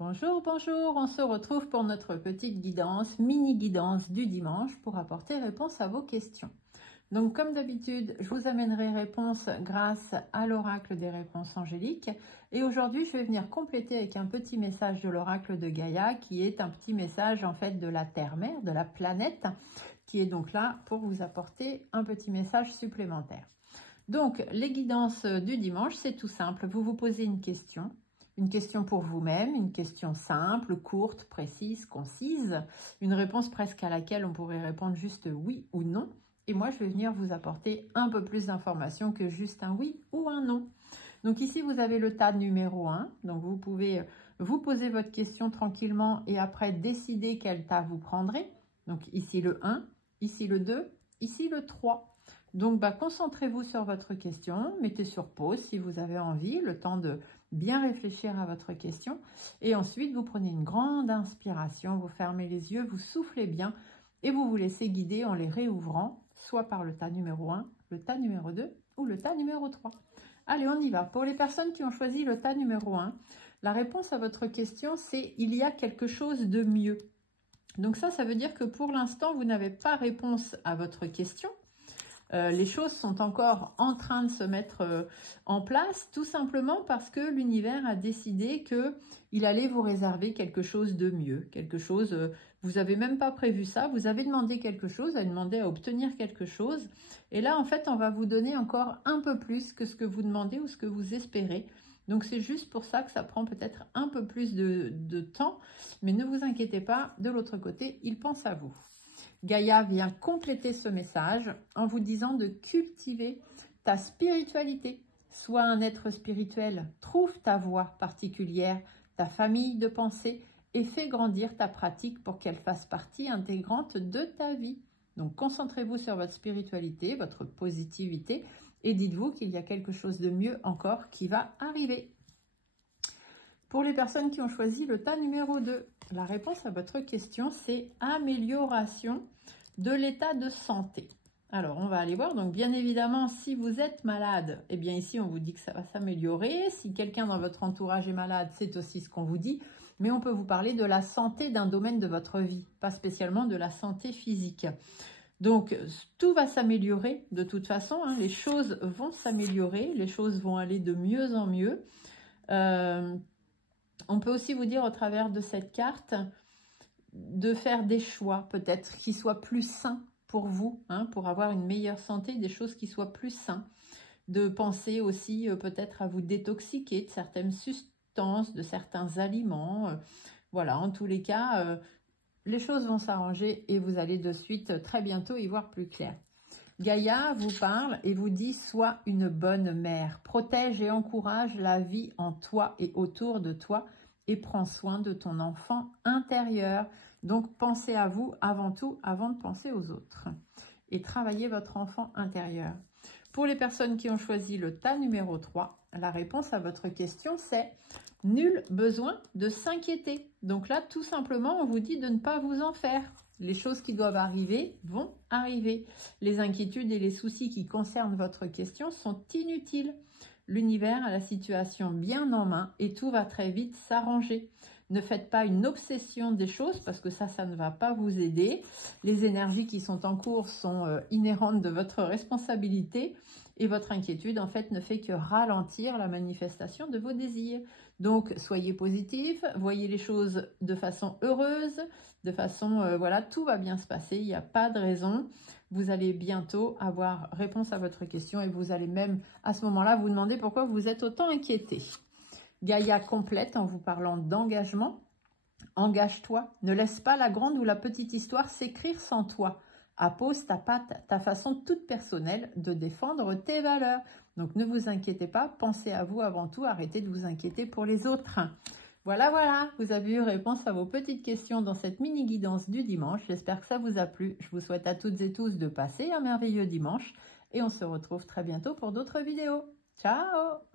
Bonjour, bonjour, on se retrouve pour notre petite guidance, mini guidance du dimanche pour apporter réponse à vos questions. Donc comme d'habitude, je vous amènerai réponse grâce à l'oracle des réponses angéliques. Et aujourd'hui, je vais venir compléter avec un petit message de l'oracle de Gaïa qui est un petit message en fait de la Terre-Mère, de la planète, qui est donc là pour vous apporter un petit message supplémentaire. Donc les guidances du dimanche, c'est tout simple, vous vous posez une question pour vous-même, une question simple, courte, précise, concise, une réponse presque à laquelle on pourrait répondre juste oui ou non. Et moi, je vais venir vous apporter un peu plus d'informations que juste un oui ou un non. Donc ici, vous avez le tas numéro 1. Donc vous pouvez vous poser votre question tranquillement et après décider quel tas vous prendrez. Donc ici le 1, ici le 2, ici le 3. Donc concentrez-vous sur votre question, mettez sur pause si vous avez envie, le temps de bien réfléchir à votre question. Et ensuite, vous prenez une grande inspiration, vous fermez les yeux, vous soufflez bien et vous vous laissez guider en les réouvrant, soit par le tas numéro 1, le tas numéro 2 ou le tas numéro 3. Allez, on y va. Pour les personnes qui ont choisi le tas numéro 1, la réponse à votre question, c'est « il y a quelque chose de mieux ». Donc ça veut dire que pour l'instant, vous n'avez pas réponse à votre question. Les choses sont encore en train de se mettre en place, tout simplement parce que l'univers a décidé qu'il allait vous réserver quelque chose de mieux, quelque chose, vous n'avez même pas prévu ça, vous avez demandé quelque chose, vous avez demandé à obtenir quelque chose, et là en fait on va vous donner encore un peu plus que ce que vous demandez ou ce que vous espérez. Donc c'est juste pour ça que ça prend peut-être un peu plus de temps, mais ne vous inquiétez pas, de l'autre côté, il pense à vous. Gaïa vient compléter ce message en vous disant de cultiver ta spiritualité. Sois un être spirituel, trouve ta voie particulière, ta famille de pensée et fais grandir ta pratique pour qu'elle fasse partie intégrante de ta vie. Donc concentrez-vous sur votre spiritualité, votre positivité et dites-vous qu'il y a quelque chose de mieux encore qui va arriver. Pour les personnes qui ont choisi le tas numéro 2, la réponse à votre question, c'est amélioration de l'état de santé. Alors, on va aller voir. Donc, bien évidemment, si vous êtes malade, eh bien ici, on vous dit que ça va s'améliorer. Si quelqu'un dans votre entourage est malade, c'est aussi ce qu'on vous dit. Mais on peut vous parler de la santé d'un domaine de votre vie, pas spécialement de la santé physique. Donc, tout va s'améliorer de toute façon. Les choses vont s'améliorer, les choses vont aller de mieux en mieux. On peut aussi vous dire au travers de cette carte de faire des choix peut-être qui soient plus sains pour vous, pour avoir une meilleure santé, des choses qui soient plus sains. De penser aussi peut-être à vous détoxiquer de certaines substances, de certains aliments. Voilà, en tous les cas, les choses vont s'arranger et vous allez de suite très bientôt y voir plus clair. Gaïa vous parle et vous dit « Sois une bonne mère, protège et encourage la vie en toi et autour de toi et prends soin de ton enfant intérieur. » Donc, pensez à vous avant tout, avant de penser aux autres. Et travaillez votre enfant intérieur. Pour les personnes qui ont choisi le tas numéro 3, la réponse à votre question, c'est « Nul besoin de s'inquiéter ». Donc là, tout simplement, on vous dit de ne pas vous en faire. Les choses qui doivent arriver vont arriver. Les inquiétudes et les soucis qui concernent votre question sont inutiles. L'univers a la situation bien en main et tout va très vite s'arranger. Ne faites pas une obsession des choses parce que ça ne va pas vous aider. Les énergies qui sont en cours sont inhérentes de votre responsabilité et votre inquiétude, en fait, ne fait que ralentir la manifestation de vos désirs. Donc, soyez positif, voyez les choses de façon heureuse, de façon, voilà, tout va bien se passer, il n'y a pas de raison. Vous allez bientôt avoir réponse à votre question et vous allez même, à ce moment-là, vous demander pourquoi vous êtes autant inquiété. Gaïa complète en vous parlant d'engagement. Engage-toi, ne laisse pas la grande ou la petite histoire s'écrire sans toi. Appose ta patte, ta façon toute personnelle de défendre tes valeurs. Donc ne vous inquiétez pas, pensez à vous avant tout, arrêtez de vous inquiéter pour les autres. Voilà, vous avez eu réponse à vos petites questions dans cette mini guidance du dimanche. J'espère que ça vous a plu. Je vous souhaite à toutes et tous de passer un merveilleux dimanche et on se retrouve très bientôt pour d'autres vidéos. Ciao!